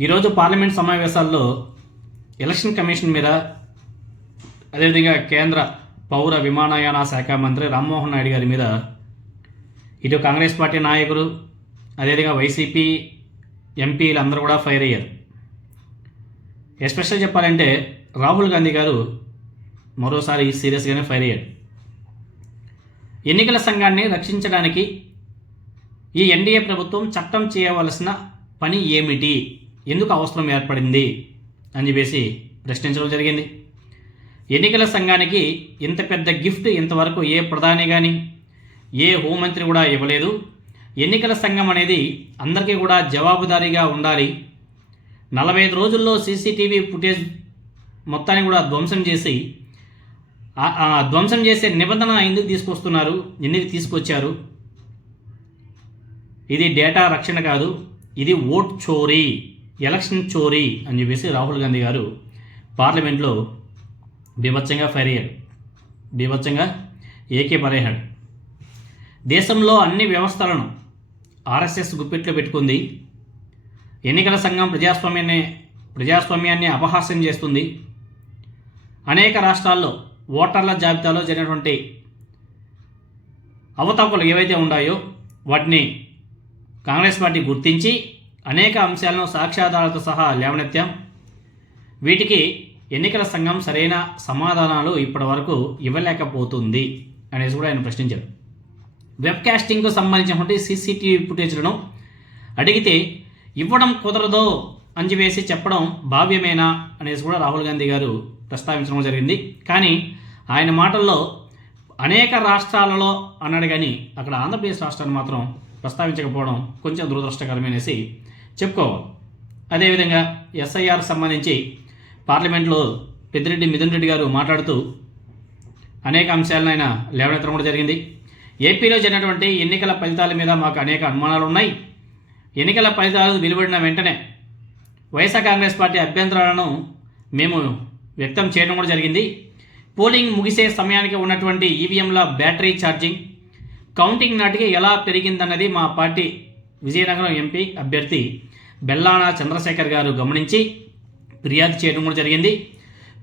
ఈరోజు పార్లమెంట్ సమావేశాల్లో election commission మీద అదేవిధంగా కేంద్ర పౌర విమానయాన శాఖ మంత్రి రామ్మోహన్ నాయుడు గారి మీద ఇటు కాంగ్రెస్ పార్టీ నాయకులు అదేవిధంగా వైసీపీ ఎంపీలు అందరూ కూడా ఫైర్ అయ్యారు. ఎస్పెషల్ చెప్పాలంటే రాహుల్ గాంధీ గారు మరోసారి సీరియస్గానే ఫైర్ అయ్యారు. ఎన్నికల సంఘాన్ని రక్షించడానికి ఈ ఎన్డీఏ ప్రభుత్వం చట్టం చేయవలసిన పని ఏమిటి? ఎందుకు అవసరం ఏర్పడింది అని చెప్పేసి ప్రశ్నించడం జరిగింది. ఎన్నికల సంఘానికి ఇంత పెద్ద గిఫ్ట్ ఇంతవరకు ఏ ప్రధాని కానీ ఏ హోంమంత్రి కూడా ఇవ్వలేదు. ఎన్నికల సంఘం అనేది అందరికీ కూడా జవాబుదారీగా ఉండాలి. నలభై ఐదు రోజుల్లో సీసీటీవీ ఫుటేజ్ మొత్తాన్ని కూడా ధ్వంసం చేసి ఆ- ధ్వంసం చేసే నిబంధన ఎందుకు తీసుకొస్తున్నారు? ఎందుకు తీసుకొచ్చారు? ఇది డేటా రక్షణ కాదు ఇది ఓట్ చోరీ. ఎలక్షన్ చోరీ అని చెప్పేసి రాహుల్ గాంధీ గారు పార్లమెంట్లో బీభత్సంగా ఫైర్ అయ్యాడు బీభత్సంగా ఏకే పరేహాడు దేశంలో అన్ని వ్యవస్థలను ఆర్ఎస్ఎస్ గుప్పెట్లో పెట్టుకుంది. ఎన్నికల సంఘం ప్రజాస్వామ్యాన్ని ప్రజాస్వామ్యాన్ని అపహాస్యం చేస్తుంది. అనేక రాష్ట్రాల్లో ఓటర్ల జాబితాలో జరిగినటువంటి అవతవకలు ఏవైతే ఉన్నాయో వాటిని కాంగ్రెస్ పార్టీ గుర్తించి అనేక అంశాలను సాక్ష్యాధారాలతో సహా లేవనెత్తాం. వీటికి ఎన్నికల సంఘం సరైన సమాధానాలు ఇప్పటి వరకు ఇవ్వలేకపోతుంది అనేసి కూడా ఆయన ప్రశ్నించారు. వెబ్ క్యాస్టింగ్కు సంబంధించినటువంటి సీసీటీవీ ఫుటేజ్లను అడిగితే ఇవ్వడం కుదరదో అంజివేసి చెప్పడం భావ్యమేనా అనేసి కూడా రాహుల్ గాంధీ గారు ప్రస్తావించడం జరిగింది. కానీ ఆయన మాటల్లో అనేక రాష్ట్రాలలో అన్నాడు కానీ అక్కడ ఆంధ్రప్రదేశ్ రాష్ట్రాన్ని మాత్రం ప్రస్తావించకపోవడం కొంచెం దురదృష్టకరమనేసి చెప్పుకోవాలి. అదేవిధంగా ఎస్ఐఆర్ సంబంధించి పార్లమెంట్లో పెద్దిరెడ్డి మిథున్ రెడ్డి గారు మాట్లాడుతూ అనేక అంశాలను ఆయన లేవనెత్తడం కూడా జరిగింది. ఏపీలో జరిగినటువంటి ఎన్నికల ఫలితాల మీద మాకు అనేక అనుమానాలు ఉన్నాయి. ఎన్నికల ఫలితాలు వెలువడిన వెంటనే వైఎస్ఆర్ కాంగ్రెస్ పార్టీ అభ్యంతరాలను మేము వ్యక్తం చేయడం కూడా జరిగింది. పోలింగ్ ముగిసే సమయానికి ఉన్నటువంటి ఈవీఎంల బ్యాటరీ ఛార్జింగ్ కౌంటింగ్ నాటికి ఎలా పెరిగిందన్నది మా పార్టీ విజయనగరం ఎంపీ అభ్యర్థి బెల్లాన చంద్రశేఖర్ గారు గమనించి ఫిర్యాదు చేయడం కూడా జరిగింది.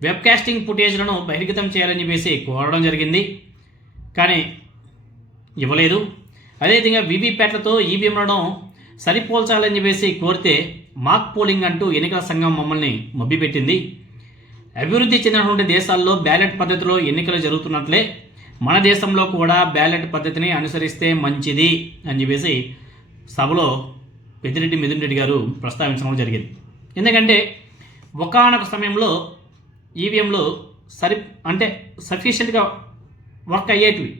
వెబ్కాస్టింగ్ ఫుటేజ్లను బహిర్గతం చేయాలని చెప్పేసి కోరడం జరిగింది. కానీ ఇవ్వలేదు. అదేవిధంగా వీవీప్యాట్లతో ఈవీఎంలను సరిపోల్చాలని చెప్పేసి కోరితే మాక్ పోలింగ్ అంటూ ఎన్నికల సంఘం మమ్మల్ని మబ్బిపెట్టింది అభివృద్ధి చెందినటువంటి దేశాల్లో బ్యాలెట్ పద్ధతిలో ఎన్నికలు జరుగుతున్నట్లే మన దేశంలో కూడా బ్యాలెట్ పద్ధతిని అనుసరిస్తే మంచిది అని చెప్పేసి సభలో పెద్దిరెడ్డి మిథున్ రెడ్డి గారు ప్రస్తావించడం జరిగింది. ఎందుకంటే ఒకానొక సమయంలో ఈవీఎంలు సరి అంటే సఫిషియెంట్గా వర్క్ అయ్యేటివి.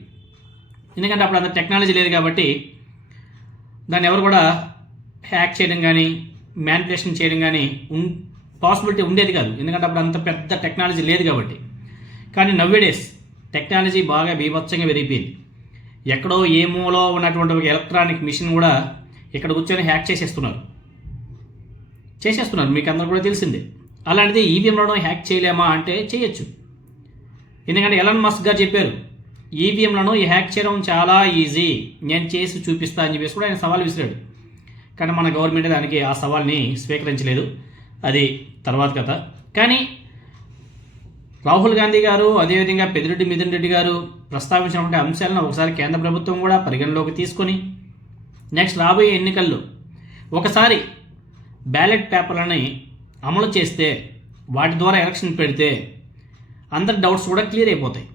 ఎందుకంటే అప్పుడు అంత టెక్నాలజీ లేదు కాబట్టి దాన్ని ఎవరు కూడా హ్యాక్ చేయడం కానీ మ్యానిపులేషన్ చేయడం కానీ ఉన్ పాసిబిలిటీ ఉండేది కాదు. ఎందుకంటే అప్పుడు అంత పెద్ద టెక్నాలజీ లేదు కాబట్టి. కానీ నవ్వేడేస్ టెక్నాలజీ బాగా బీభత్సంగా పెరిగిపోయింది. ఎక్కడో ఏ మూలో ఉన్నటువంటి ఒక ఎలక్ట్రానిక్ మిషన్ కూడా ఇక్కడ కూర్చొని హ్యాక్ చేసేస్తున్నారు. చేసేస్తున్నారు మీకు అందరూ కూడా తెలిసిందే. అలాంటిది ఈవీఎంలను హ్యాక్ చేయలేమా అంటే చేయొచ్చు. ఎందుకంటే ఎలన్ మస్క్ గారు చెప్పారు ఈవీఎంలను హ్యాక్ చేయడం చాలా ఈజీ నేను చేసి చూపిస్తా అని చెప్పేసి కూడా ఆయన సవాల్ విసిరాడు. కానీ మన గవర్నమెంట్ దానికి ఆ సవాల్ని స్వీకరించలేదు. అది తర్వాత కథ. కానీ రాహుల్ గాంధీ గారు అదేవిధంగా పెద్దిరెడ్డి మిథున్ రెడ్డి గారు ప్రస్తావించినటువంటి అంశాలను ఒకసారి కేంద్ర ప్రభుత్వం కూడా పరిగణలోకి తీసుకొని నెక్స్ట్ రాబోయే ఎన్నికల్లో ఒకసారి బ్యాలెట్ పేపర్లని అమలు చేస్తే వాటి ద్వారా ఎలక్షన్ పెడితే అందరి డౌట్స్ కూడా క్లియర్ అయిపోతాయి.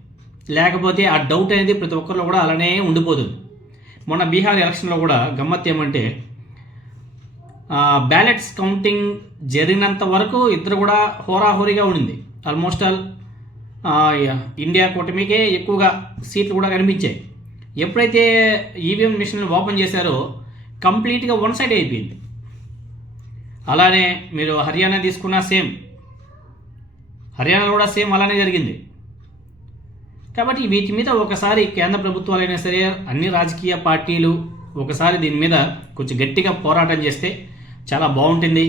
లేకపోతే ఆ డౌట్ అనేది ప్రతి ఒక్కరిలో కూడా అలానే ఉండిపోతుంది. మొన్న బీహార్ ఎలక్షన్లో కూడా గమ్మత్ ఏమంటే బ్యాలెట్స్ కౌంటింగ్ జరిగినంత వరకు ఇద్దరు కూడా హోరాహోరీగా ఉండింది. ఆల్మోస్ట్ ఆల్ ఇండియా కూటమికే ఎక్కువగా సీట్లు కూడా కనిపించాయి. ఎప్పుడైతే ఈవీఎం మిషన్లు ఓపెన్ చేశారో కంప్లీట్గా వన్ సైడ్ అయిపోయింది. అలానే మీరు హర్యానా తీసుకున్నా సేమ్. హర్యానాలో కూడా సేమ్ అలానే జరిగింది. కాబట్టి వీటి మీద ఒకసారి కేంద్ర ప్రభుత్వాలైనా సరే అన్ని రాజకీయ పార్టీలు ఒకసారి దీని మీద కొంచెం గట్టిగా పోరాటం చేస్తే చాలా బాగుంటుంది.